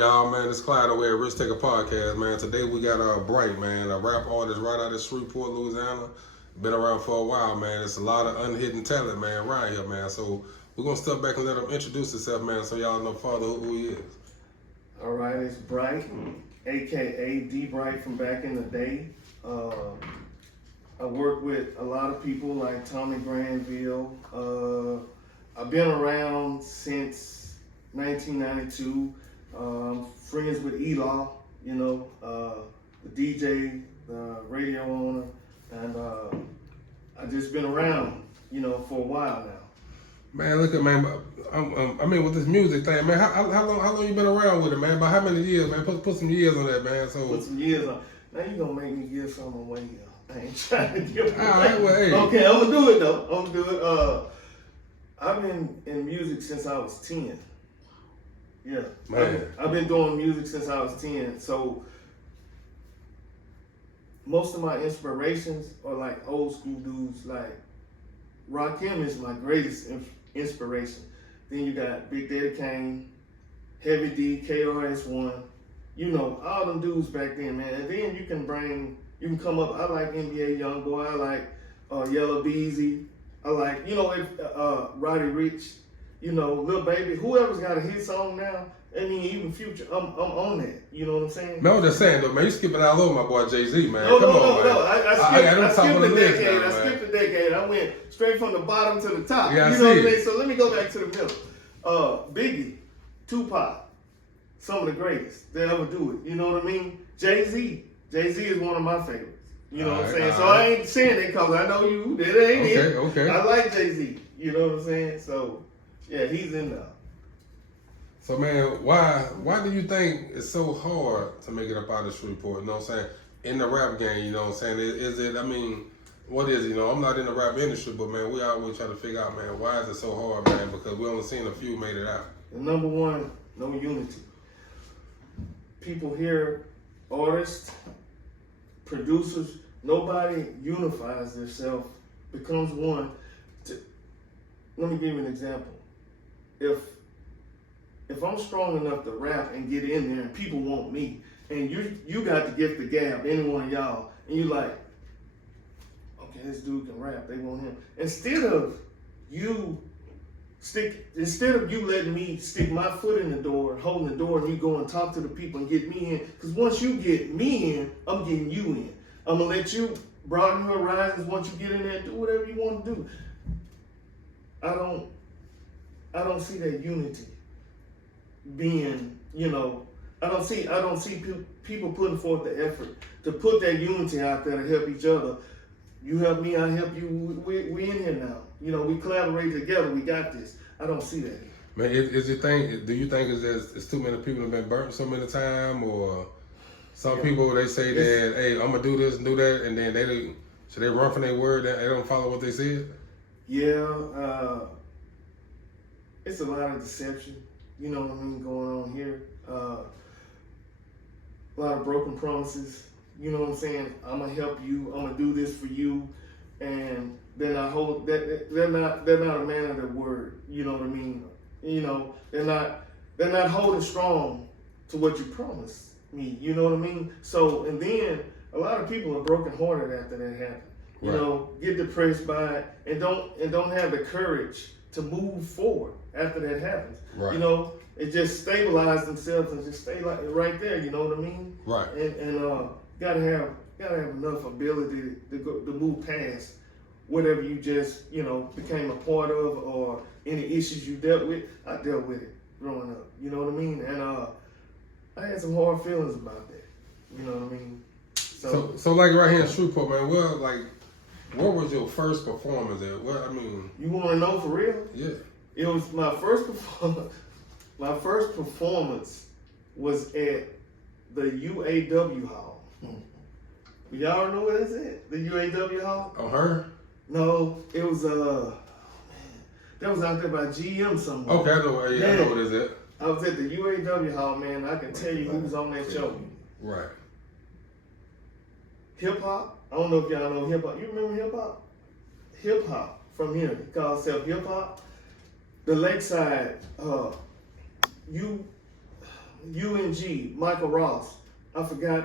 on, y'all, man? It's Clyde away at Risk Taker Podcast, man. Today we got Bryte, man, a rap artist right out of Shreveport, Louisiana. Been around for a while, man. It's a lot of unhidden talent, man, right here, man. So we're going to step back and let him introduce himself, man, so y'all know further who he is. All right, it's Bryte, a.k.a. D. Bryte from back in the day. I work with a lot of people like Tommy Granville. I've been around since 1992. Friends with E-Law, you know, the DJ, the radio owner, and I've just been around, you know, for a while now. Man, look at, man, I mean, with this music thing, man, how long you been around with it, man? By how many years, man? Put some years on that, man. So put some years on. Now you gonna make me give some away here. I ain't trying to give it away. All right, well, hey. Okay, I'm gonna do it though. I'm gonna do it. I've been in music since I was 10. Yeah, man. I've been doing music since I was 10. So most of my inspirations are like old school dudes. Like Rakim is my greatest inspiration. Then you got Big Daddy Kane, Heavy D, KRS-One. You know, all them dudes back then, man. And then you can come up. I like NBA Youngboy. I like Yellow Beezy. I like, you know, Roddy Ricch. You know, Lil Baby. Whoever's got a hit song now. I mean, even Future. I'm on that. You know what I'm saying? Man, I'm just saying though, man. You skipping all over my boy Jay-Z, man. No, Come no, on, no, man. no. I skipped the list decade. now, I skipped the decade. I went straight from the bottom to the top. Yeah, you know what I'm saying? So let me go back to the middle. Biggie, Tupac, some of the greatest they ever do it. You know what I mean? Jay-Z is one of my favorites. You know what I'm saying? So I ain't saying that because I know you. That ain't it. Okay. I like Jay-Z. You know what I'm saying? So yeah, he's in there. So man, why do you think it's so hard to make it up out of Shreveport? You know what I'm saying? In the rap game, you know what I'm saying? Is it? I mean, what is it? You know, I'm not in the rap industry, but man, we always try to figure out, man, why is it so hard, man? Because we only seen a few made it out. And number one, no unity. People here, artists, producers, nobody unifies themselves, becomes one. Let me give you an example. If I'm strong enough to rap and get in there and people want me, and you got the gift of gab, any one of y'all, and you like, okay, this dude can rap, they want him. Instead of you letting me stick my foot in the door, holding the door, and you go and talk to the people and get me in, because once you get me in, I'm getting you in. I'm gonna let you broaden your horizons. Once you get in there, do whatever you want to do. I don't see that unity being, you know, I don't see people putting forth the effort to put that unity out there to help each other. You help me, I help you. We in here now. You know, we collaborate together. We got this. I don't see that. Man, do you think it's too many people have been burnt so many times, or some people they say that, hey, I'm gonna do this and do that, and then they run from their word and they don't follow what they said? Yeah, it's a lot of deception. You know what I mean, going on here. A lot of broken promises. You know what I'm saying? I'm gonna help you. I'm gonna do this for you, and they're not a man of their word. You know what I mean? You know, they're not holding strong to what you promised me. You know what I mean? So, and then a lot of people are brokenhearted after that happens. You know, get depressed by it, and don't have the courage to move forward after that happens. Right. You know, it just stabilize themselves and just stay like right there. You know what I mean? Right. And gotta have enough ability to move past whatever you just, you know, became a part of, or any issues you dealt with. I dealt with it growing up. You know what I mean? And I had some hard feelings about that. You know what I mean? So like right here in Shreveport, man. Well, like, what was your first performance at? What I mean? You want to know for real? Yeah. It was my first performance. My first performance was at the UAW Hall. Y'all know what that's at? The UAW Hall? On her? No, it was that was out there by GM somewhere. Okay, I know what it is at. I was at the UAW Hall, man. I can tell you who was on that show. Right. Hip hop. I don't know if y'all know hip hop. You remember hip hop? Hip hop from here. He calls himself hip hop. The Lakeside. UNG, Michael Ross. I forgot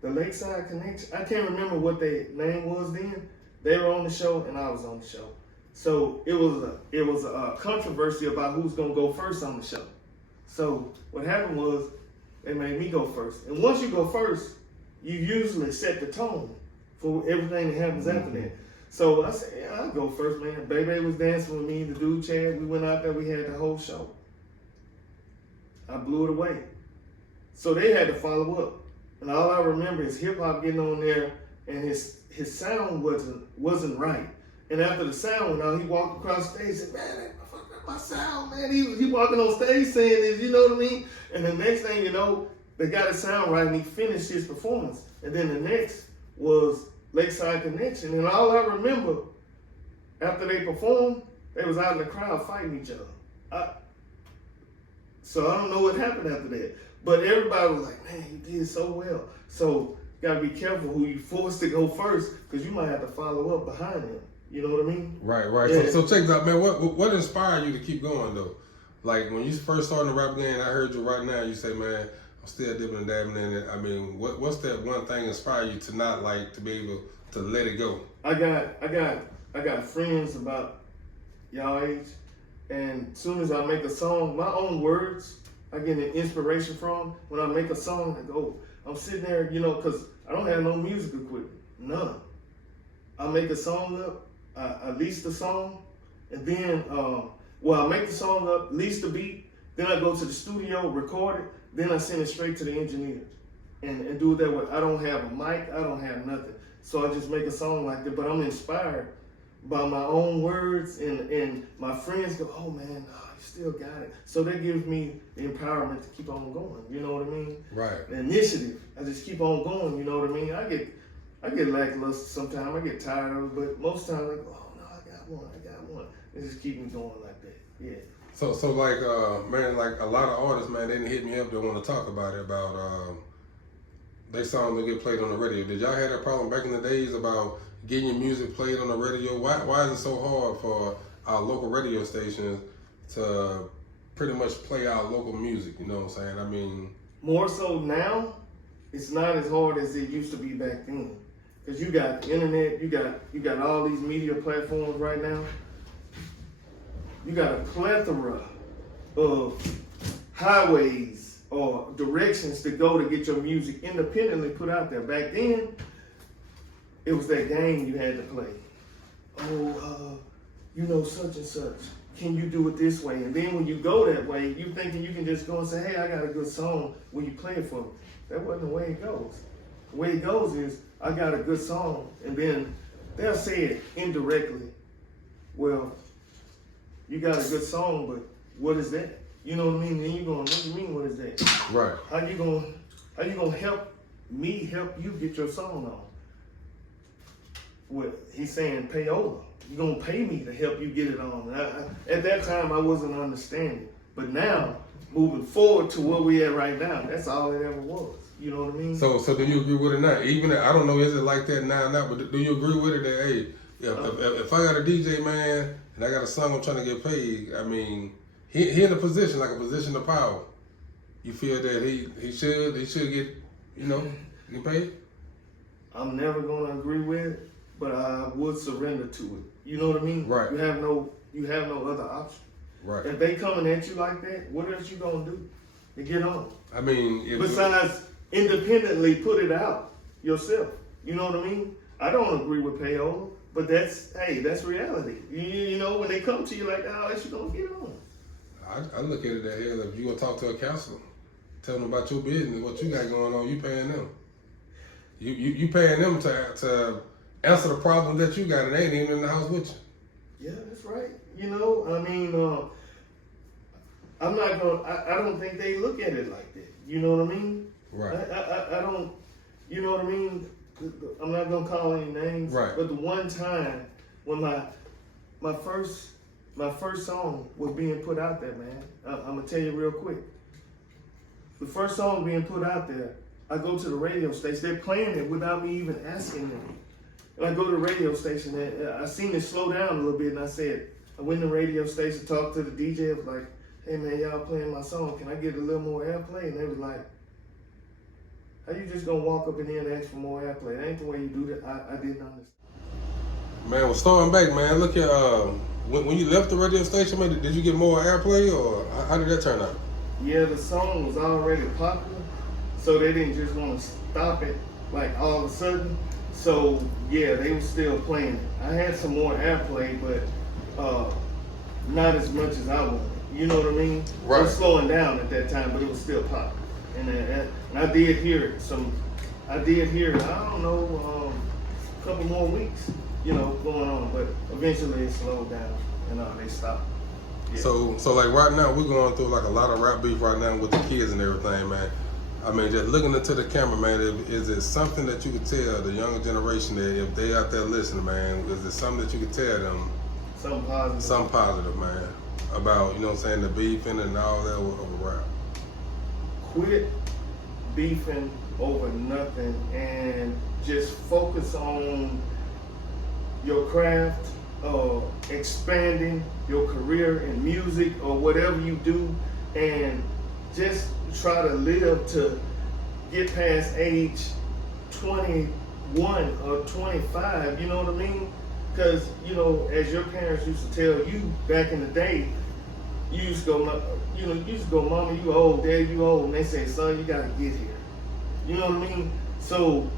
the Lakeside Connection. I can't remember what their name was then. They were on the show and I was on the show. So it was a controversy about who's gonna go first on the show. So what happened was they made me go first. And once you go first, you usually set the tone for everything that happens after that. So I said, yeah, I'll go first, man. Baby was dancing with me, the dude Chad. We went out there, we had the whole show. I blew it away. So they had to follow up. And all I remember is hip hop getting on there and his sound wasn't right. And after the sound went out, he walked across the stage and said, man, that fucked up my sound, man. He walking on stage saying this, you know what I mean? And the next thing you know, they got his sound right and he finished his performance. And then the next was Lakeside Connection. And all I remember, after they performed, they was out in the crowd fighting each other. So I don't know what happened after that. But everybody was like, man, you did so well. So you gotta be careful who you force to go first, because you might have to follow up behind them. You know what I mean? Right. Yeah. So check that, man. What inspired you to keep going though? Like when you first started the rap game, I heard you right now. You say, man, I'm still dipping and dabbing in it. I mean, what's that one thing inspire you to not like to be able to let it go? I got friends about y'all age, and as soon as I make a song, my own words, I get an inspiration from. When I make a song, I go, I'm sitting there, you know, because I don't have no music equipment, none. I make a song up, I lease the song, and then, I make the song up, lease the beat, then I go to the studio, record it, then I send it straight to the engineer and do it that way. I don't have a mic, I don't have nothing. So I just make a song like that, but I'm inspired by my own words, and my friends go, oh man, you still got it. So that gives me the empowerment to keep on going, you know what I mean? Right. The initiative, I just keep on going, you know what I mean? I get lackluster sometimes, I get tired of it, but most times I go, oh no, I got one. It just keep me going like that, yeah. So like, man, like a lot of artists, man, they didn't hit me up, they want to talk about it, about they songs that get played on the radio. Did y'all have that problem back in the days about getting your music played on the radio? Why is it so hard for our local radio stations to pretty much play our local music? You know what I'm saying? I mean, more so now, it's not as hard as it used to be back then. Cause you got the internet, you got all these media platforms right now. You got a plethora of highways or directions to go to get your music independently put out there. Back then, it was that game you had to play. Oh, you know such and such. Can you do it this way? And then when you go that way, you thinking you can just go and say, hey, I got a good song. Will you play it for me? That wasn't the way it goes. The way it goes is, I got a good song, and then they'll say it indirectly. Well, you got a good song, but what is that? You know what I mean? Then you're going, what do you mean, what is that? right. How you gonna help me help you get your song on? What he's saying, payola. You're gonna pay me to help you get it on. At that time, I wasn't understanding. But now, moving forward to where we at right now, that's all it ever was. You know what I mean? So do you agree with it now? Even I don't know, is it like that now? But do you agree with it that, hey, if I got a DJ, man, and I got a song I'm trying to get paid, I mean, he in a position, like a position of power. You feel that he should get, you know, get paid? I'm never gonna agree with it, but I would surrender to it. You know what I mean? Right. You have no other option. Right. If they coming at you like that, what else you gonna do to get on? I mean, besides independently put it out yourself. You know what I mean? I don't agree with payola, but that's reality. You know, when they come to you like, how else you gonna get on? I look at it that hell, if you gonna talk to a counselor, tell them about your business, what you got going on, you paying them. You paying them to answer the problem that you got, and they ain't even in the house with you. Yeah, that's right. You know, I mean, I don't think they look at it like that. You know what I mean? Right. I don't, you know what I mean? I'm not gonna call any names. Right. But the one time when my first song was being put out there, man, I'm gonna tell you real quick. The first song being put out there, I go to the radio station. They're playing it without me even asking them. And I go to the radio station, and I seen it slow down a little bit, and I went to the radio station, talked to the DJ, I was like, hey man, y'all playing my song, can I get a little more airplay? And they was like, how you just gonna walk up in here and ask for more airplay? That ain't the way you do that. I didn't understand. Man, well, starting back, man, look at when you left the radio station, man, did you get more airplay, or how did that turn out? Yeah, the song was already popular, so they didn't just want to stop it like all of a sudden. So yeah, they were still playing it. I had some more airplay, but not as much as I wanted. You know what I mean? Right. It was slowing down at that time, but it was still popular. And I did hear it. I don't know, a couple more weeks, going on. But eventually it slowed down and they stopped. Yeah. So like right now we're going through like a lot of rap beef right now with the kids and everything, man. I mean, just looking into the camera, man, is it something that you could tell the younger generation that if they out there listening, man, is it something that you could tell them? Something positive, man, about, the beefing and all that over rap. Quit beefing over nothing and just focus on your craft, expanding your career in music or whatever you do, and just try to live to get past age 21 or 25, you know what I mean? Because, as your parents used to tell you back in the day, you used to go, mama, you old, dad, you old, and they say, son, you gotta get here. You know what I mean? So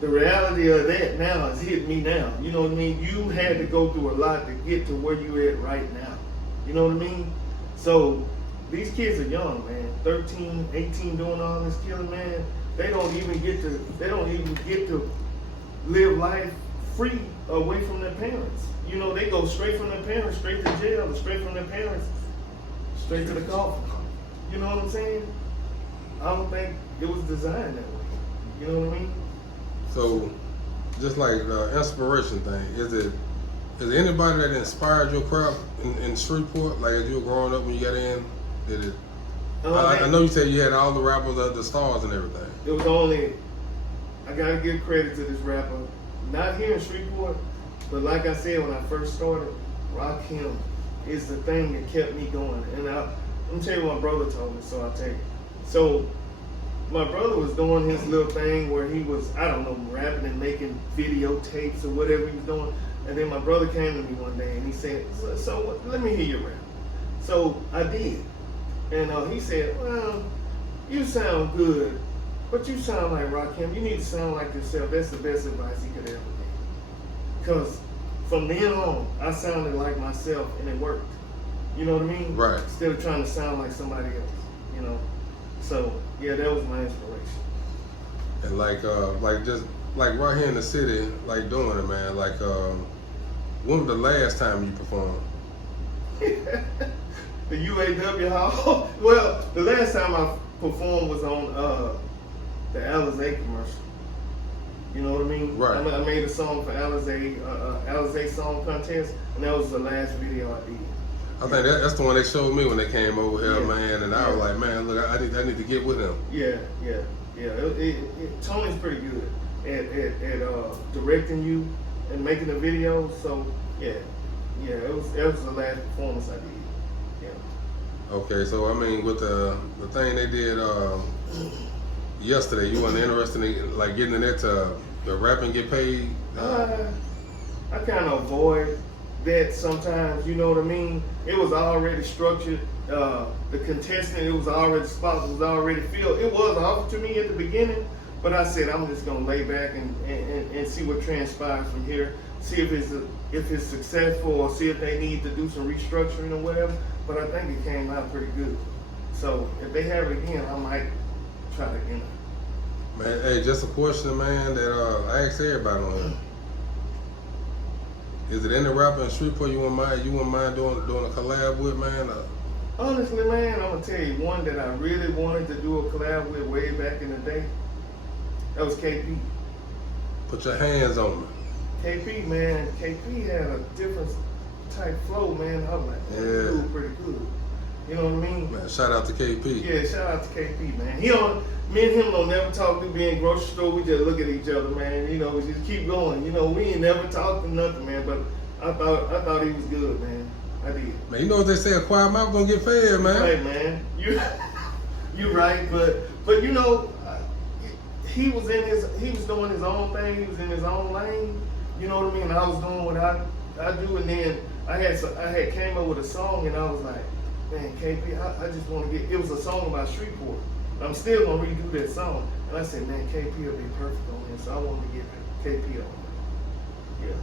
the reality of that now is hitting me now. You know what I mean? You had to go through a lot to get to where you at right now. You know what I mean? So these kids are young, man. 13, 18 doing all this killing, man. They don't even get to live life free away from their parents. They go straight from their parents, straight to jail, and straight from their parents, straight to the coffin. You know what I'm saying? I don't think it was designed that way. You know what I mean? So, just like the inspiration thing, is there anybody that inspired your craft in Shreveport? Like as you were growing up when you got in, did it? I know you said you had all the rappers, the stars and everything. It was only, I gotta give credit to this rapper, not here in Shreveport, but like I said when I first started, Rakim is the thing that kept me going. And let me tell you what my brother told me, so I'll tell you. So my brother was doing his little thing where he was, I don't know, rapping and making videotapes or whatever he was doing. And then my brother came to me one day and he said, so let me hear your rap. So I did. And he said, well, you sound good, but you sound like Rakim. You need to sound like yourself. That's the best advice he could ever give. Because from then on, I sounded like myself and it worked. You know what I mean? Right. Instead of trying to sound like somebody else, So, yeah, that was my inspiration. And just right here in the city, like doing it, man, when was the last time you performed? The UAW Hall? Well, the last time I performed was on the Alizé commercial. You know what I mean? Right. I made a song for Alizé Song Contest, and that was the last video I did. I think that's the one they showed me when they came over here, man, and I was like, man, look, I need to get with him. Yeah. Tony's pretty good at directing you and making the video, so that was the last performance I did. Yeah. Okay, so I mean, with the thing they did yesterday, you wasn't interested in getting in there to rap and get paid? I kind of avoid that sometimes, you know what I mean? It was already structured. The contestant, the spot was already filled. It was offered to me at the beginning, but I said I'm just gonna lay back and see what transpires from here. See if it's successful, or see if they need to do some restructuring or whatever. But I think it came out pretty good. So if they have it again, I might try it again. Man, hey, just a question, man, that I ask everybody on here. Is it any rapper in Shreveport you wouldn't mind doing a collab with, man? Honestly, man, I'm gonna tell you one that I really wanted to do a collab with way back in the day. That was KP. Put your hands on me. KP, man, KP had a different type flow, man. I was like, man, this dude pretty good. You know what I mean? Man, shout out to KP. Yeah, shout out to KP, man. Me and him don't never talk. We be in grocery store, we just look at each other, man. We just keep going. We ain't never talked or nothing, man. But I thought he was good, man. I did. Man, you know what they say, a quiet mouth gonna get fed, man. Right, man. You right, but you know, he was doing his own thing. He was in his own lane. You know what I mean? I was doing what I do, and then I had came up with a song, and I was like, man, KP, I just want to get. It was a song about Shreveport. I'm still gonna redo that song, and I said, man, KP will be perfect on this. So I wanted to get KP on it. Yeah.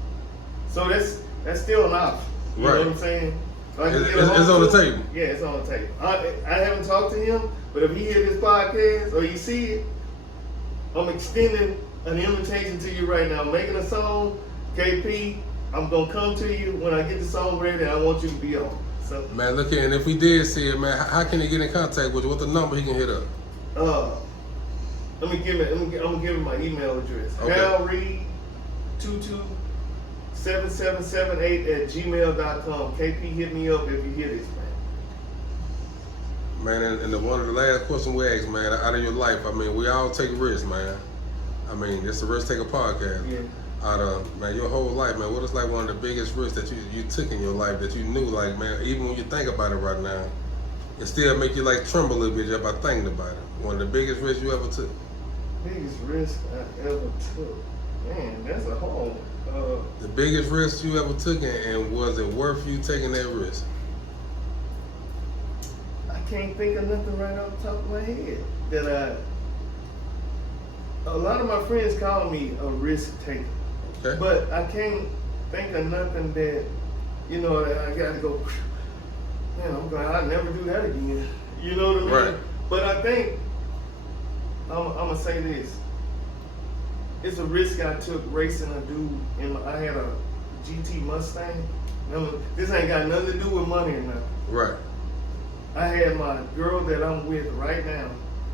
So that's still an option. You know what I'm saying? It's on the table. Yeah, it's on the table. I haven't talked to him, but if he hear this podcast or you see it, I'm extending an invitation to you right now. I'm making a song, KP. I'm gonna come to you when I get the song ready, and I want you to be on. So, man, look here, and if we did see it, man, how can he get in contact with you? What's the number he can hit up? I'm gonna give him my email address. Okay. HalReed227778@gmail.com. KP, hit me up if you hear this, man. Man, and one of the last questions we ask, man, out of your life, I mean, we all take risks, man. I mean, it's a risk taker podcast. Yeah. Out of, man, your whole life, man, what is like one of the biggest risks that you took in your life that you knew, like, man, even when you think about it right now, it still make you like tremble a little bit just by thinking about it. One of the biggest risks you ever took. Biggest risk I ever took. Man, that's a hard one. The biggest risk you ever took, and was it worth you taking that risk? I can't think of nothing right off the top of my head that a lot of my friends call me a risk taker. Okay. But I can't think of nothing that, you know, that I gotta go, man, I'll never do that again. You know what I mean? Right. But I think, I'm gonna say this. It's a risk I took racing a dude, I had a GT Mustang. This ain't got nothing to do with money or nothing. Right. I had my girl that I'm with right now,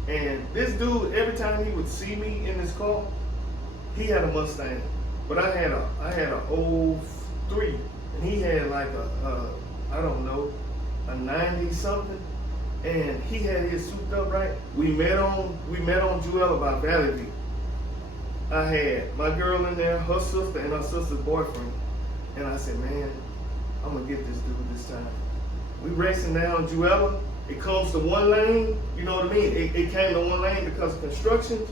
and this dude, every time he would see me in his car, he had a Mustang, but I had a 03, and he had like I don't know, a 90 something, and he had his souped up right. We met on Jewel by Valley View. I had my girl in there, her sister, and her sister's boyfriend, and I said, man, I'm gonna get this dude this time. We racing down Jewel. It comes to one lane, you know what I mean? It came to one lane because of construction.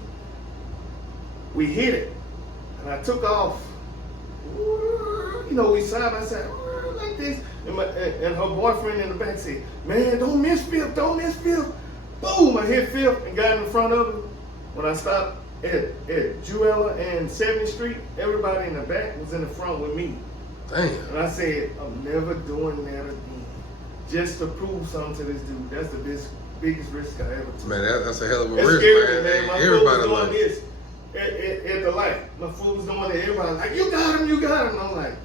We hit it, and I took off. You know, we side by side like this, and her boyfriend in the back said, man, don't miss fifth, don't miss fifth. Boom, I hit fifth and got in front of him. When I stopped at Jewel and 7th Street, everybody in the back was in the front with me. Damn. And I said, I'm never doing that again. Just to prove something to this dude. That's the biggest risk I ever took. Man, that's a hell of a It's risk, scary, man. My Everybody foot was like doing this at the light. My foot was doing it. Everybody like, you got him. I'm like,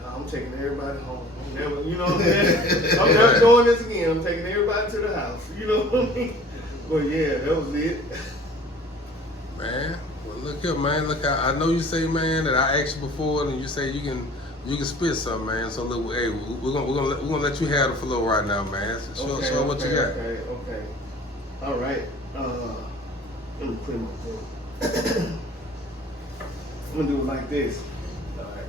nah, I'm taking everybody home. I'm never, you know what I'm saying? I'm never doing this again. I'm taking everybody to the house. You know what I mean? But yeah, that was it. Man, well, look here, man. Look, I know you say, man, that I asked you before, and you say you can spit something, man. So look, hey, we're gonna let you have the flow right now, man. Show what you got. Okay. All right. Let me clear my throat. I'm gonna do it like this. All right.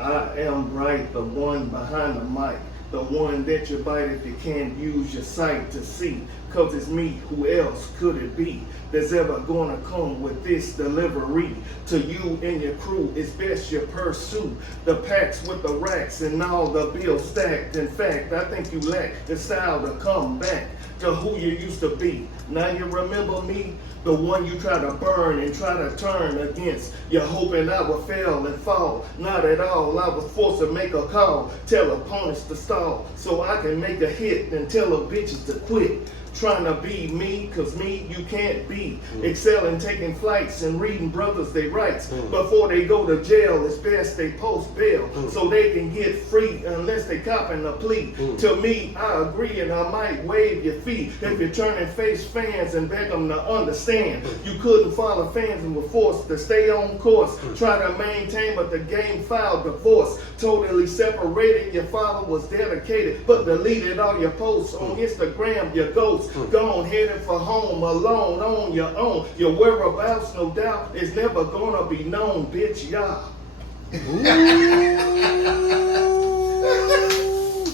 I am Bryte, the one behind the mic, the one that you bite if you can't use your sight to see. 'Cause it's me, who else could it be that's ever gonna come with this delivery to you and your crew? It's best you pursue the packs with the racks and all the bills stacked. In fact, I think you lack the style to come back to who you used to be. Now you remember me, the one you try to burn and try to turn against. You're hoping I would fail and fall. Not at all, I was forced to make a call. Tell opponents to stall so I can make a hit and tell them bitches to quit. Trying to be me, 'cause me you can't be. Excelling, taking flights and reading brothers they rights. Before they go to jail, it's best they post bail so they can get free unless they copping a plea. To me, I agree and I might waive your fee if you're turning face fans and beg them to understand. You couldn't follow fans and were forced to stay on course. Try to maintain, but the game filed divorce. Totally separated, your father was dedicated, but deleted all your posts on Instagram, your ghost. Gone, headed for home, alone, on your own. Your whereabouts, no doubt, is never gonna be known, bitch, y'all.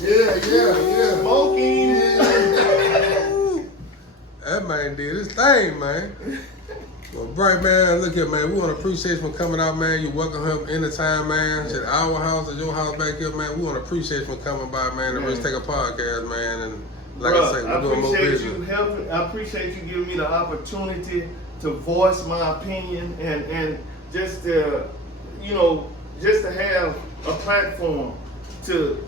Yeah. Smoking. That man did his thing, man. Well, Bryte, man, look here, man. We want to appreciate you for coming out, man. You're welcome him anytime, man. At our house or your house back here, man. We want to appreciate you for coming by, man. And really take a podcast, man. And like I say, we're doing more business. I appreciate you giving me the opportunity to voice my opinion and just to, just to have a platform to,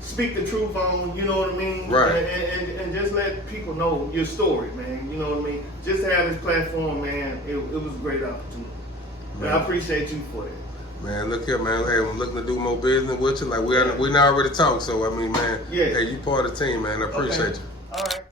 speak the truth on, you know what I mean? Right. And just let people know your story, man. You know what I mean? Just to have this platform, man, it was a great opportunity. And I appreciate you for that. Man, look here, man. Hey, we're looking to do more business with you. Like we not already talked, so I mean, man. Yeah. Hey, you part of the team, man. I appreciate you. All right.